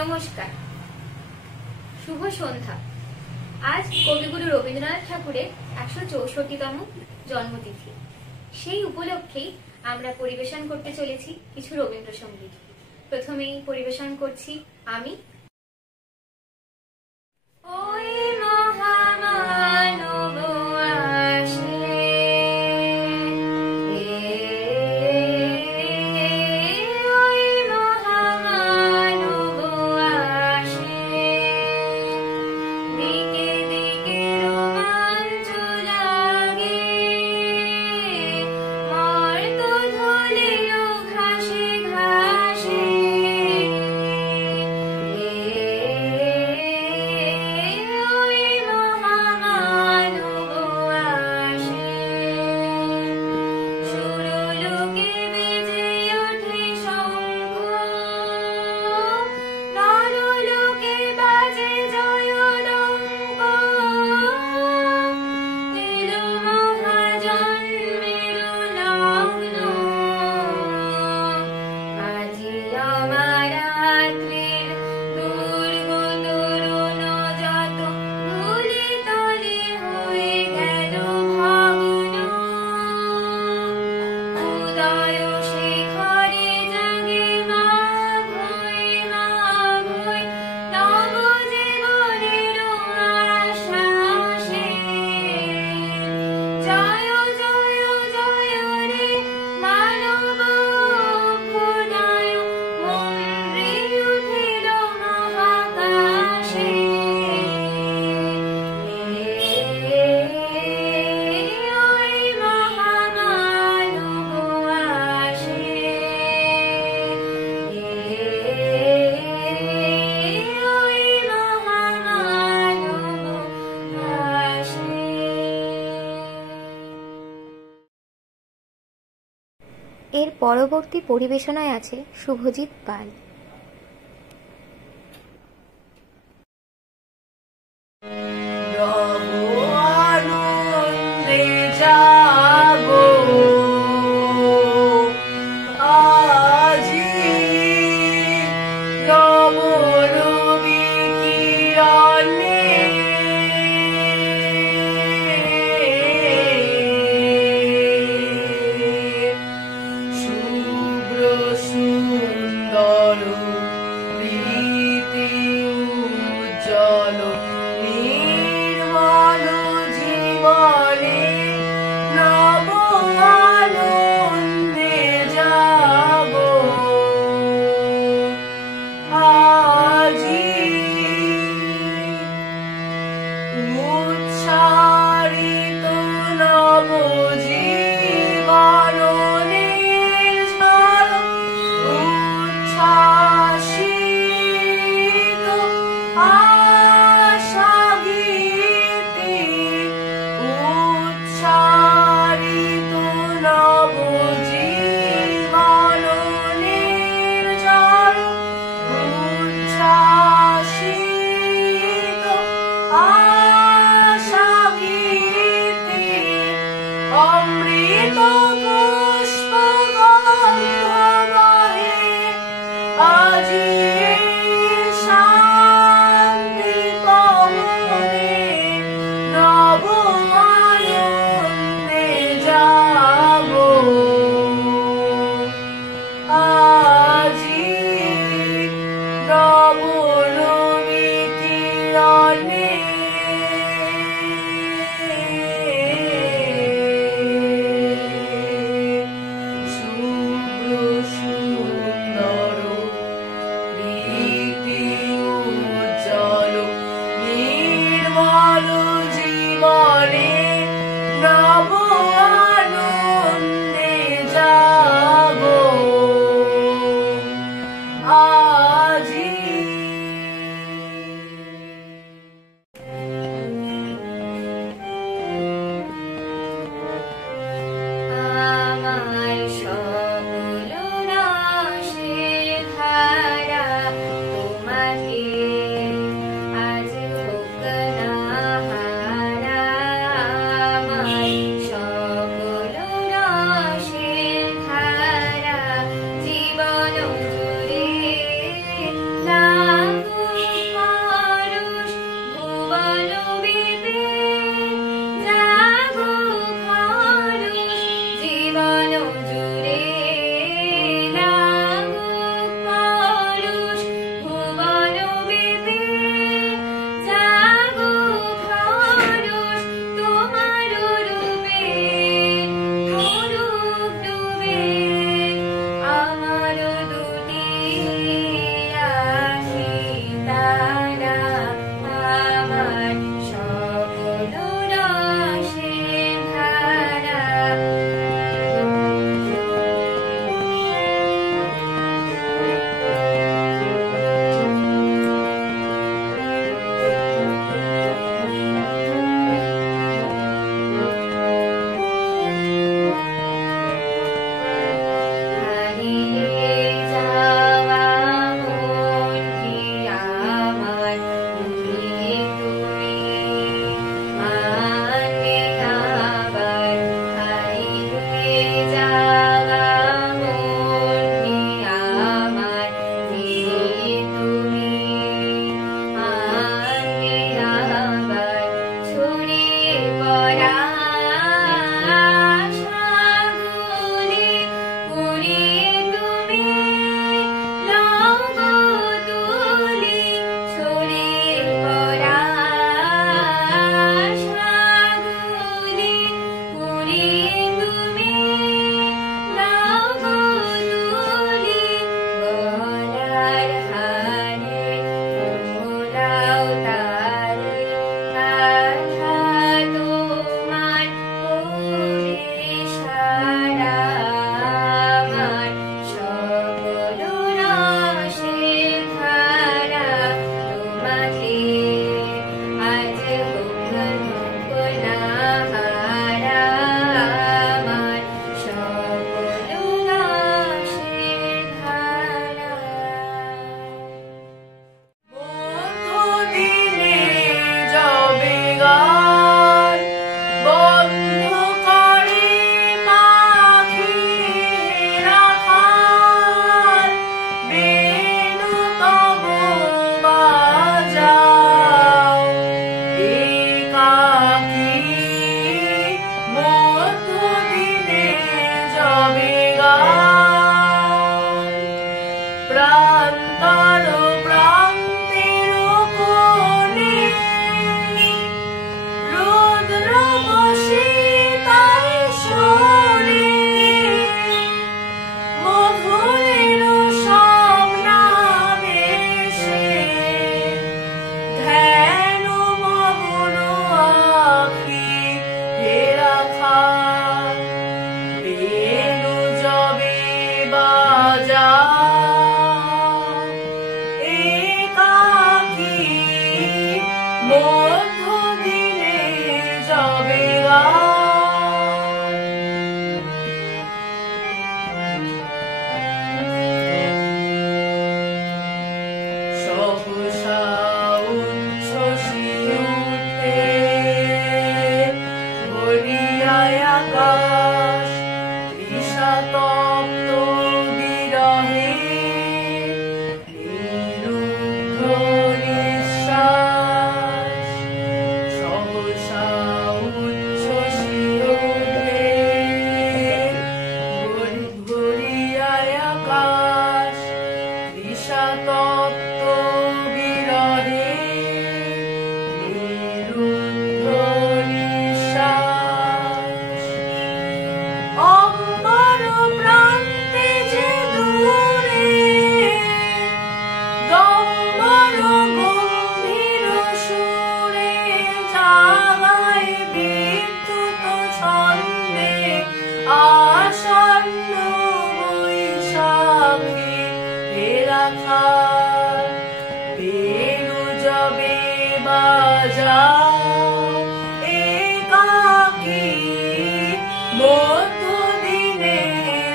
নমস্কার, শুভ সন্ধ্যা। আজ কবিগুরু রবীন্দ্রনাথ ঠাকুরের ১৬৪তম জন্মতিথি। সেই উপলক্ষেই আমরা পরিবেশন করতে চলেছি কিছু রবীন্দ্রসঙ্গীত। প্রথমেই পরিবেশন করছি আমি। এর পরবর্তী পরিবেশনায় আছে শুভজিৎ পাল। আজি মধ্য দিনে যাবে সহসা উচ্ছ্বসিয়ে উঠে ভরিয়ায় আকাশ বিষাতপ্ত বিরহে নিরুদ্ধ নিঃশ্বাস সহসা উচ্ছ্বসিয়ে উঠে ভরিয়ায় আকাশ বিষাতপ্ত বিরহে নিরুদ্ধ নিঃশ্বাস অম্বর প্রান্তে যে দূরে দম্বর গম্ভীর সুরে জাগায় বিদ্যুৎ ছন্দে আসন্ন বৈশাখী রাখার বেরু যাবে বাজাও একাকী মধ্য দিনে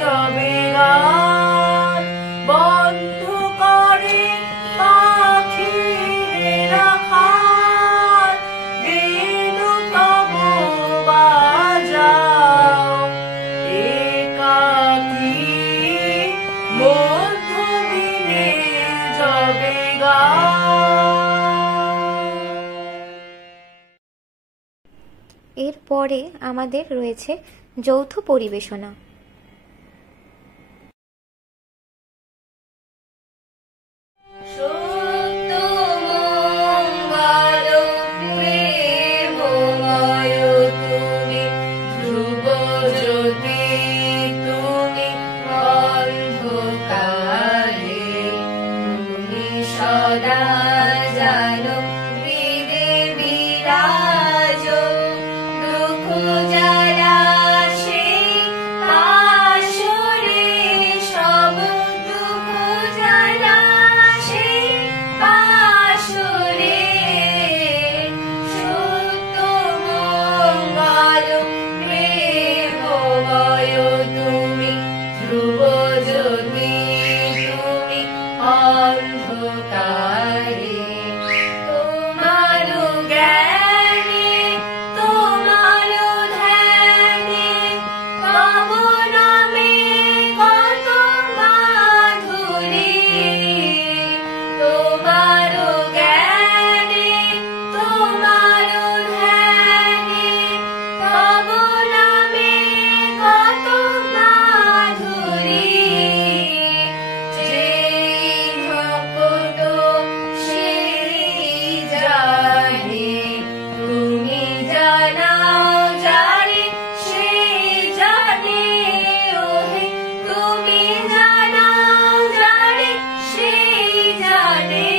যাবে গান বন্ধ করে পাখি রাখার বেরু তব বাজাও একাকী মধ্য দিনে যাবে এরপরে আমাদের রয়েছে যৌথ পরিবেশনা। সত্য মঙ্গল প্রেমময় তুমি ধ্রুব জ্যোতি তুমি অন্ধকারে তুমি সদা জানো হৃদে বিরাজ দুঃখ জ্বালা সেই আসরে সব দুঃখ জ্বালা সেই আসরে সত্য মঙ্গল প্রেমময় তুমি ধ্রুব জ্যোতি তুমি অন্ধকারে তোমার জ্ঞানে তোমার ধ্যানে তব নামে কত মাধুরী তোমার জ্ঞানে তোমার ধ্যানে তব নামে কত মাধুরী যেই ভক্ত সেই জানে তুমি জানাও জানে সেই জানে ওহে তুমি জানাও জানে সেই জানে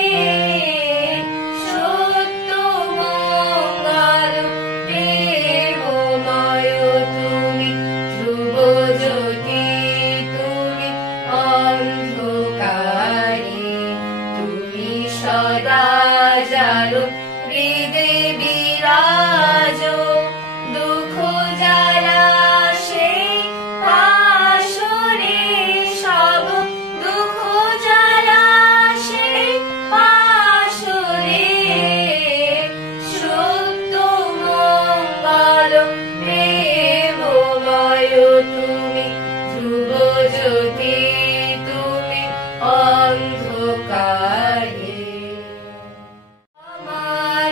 সত্য মঙ্গল প্রেমময় তুমি ধ্রুব জ্যোতি তুমি অন্ধকারে তুমি সদা জানো হৃদে বিরাজ দুঃখ জ্বালা সেই আসরে সব দুঃখ জ্বালা সেই আসরে সত্য মঙ্গল প্রেমময় তুমি ধ্রুব জ্যোতি তুমি অন্ধকারে আমার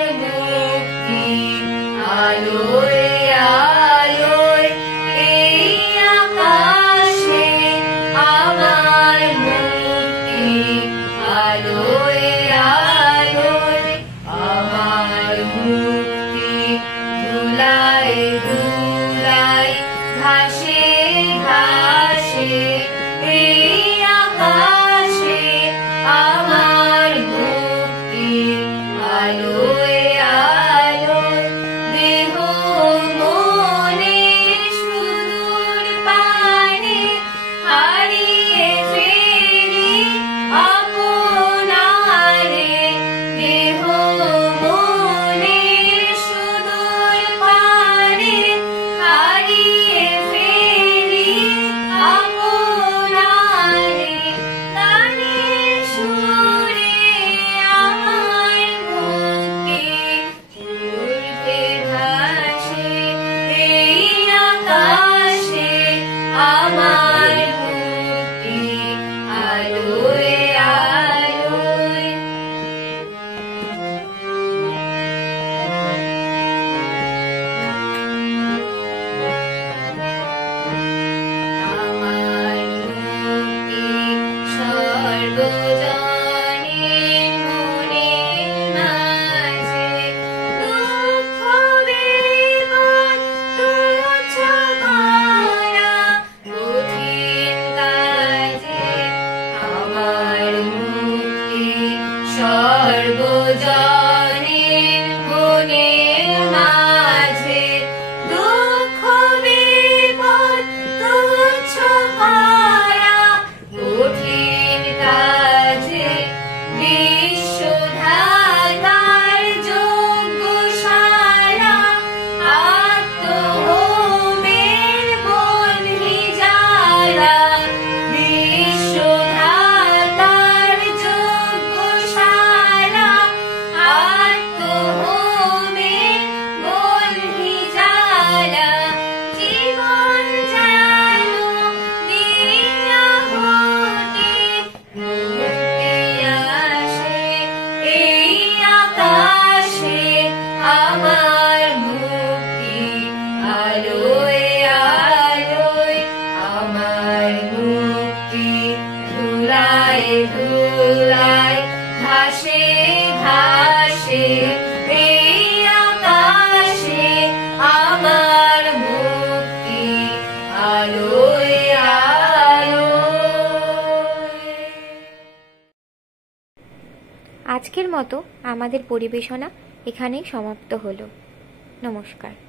আজকের মতো আমাদের পরিবেশনা এখানেই সমাপ্ত হলো। নমস্কার।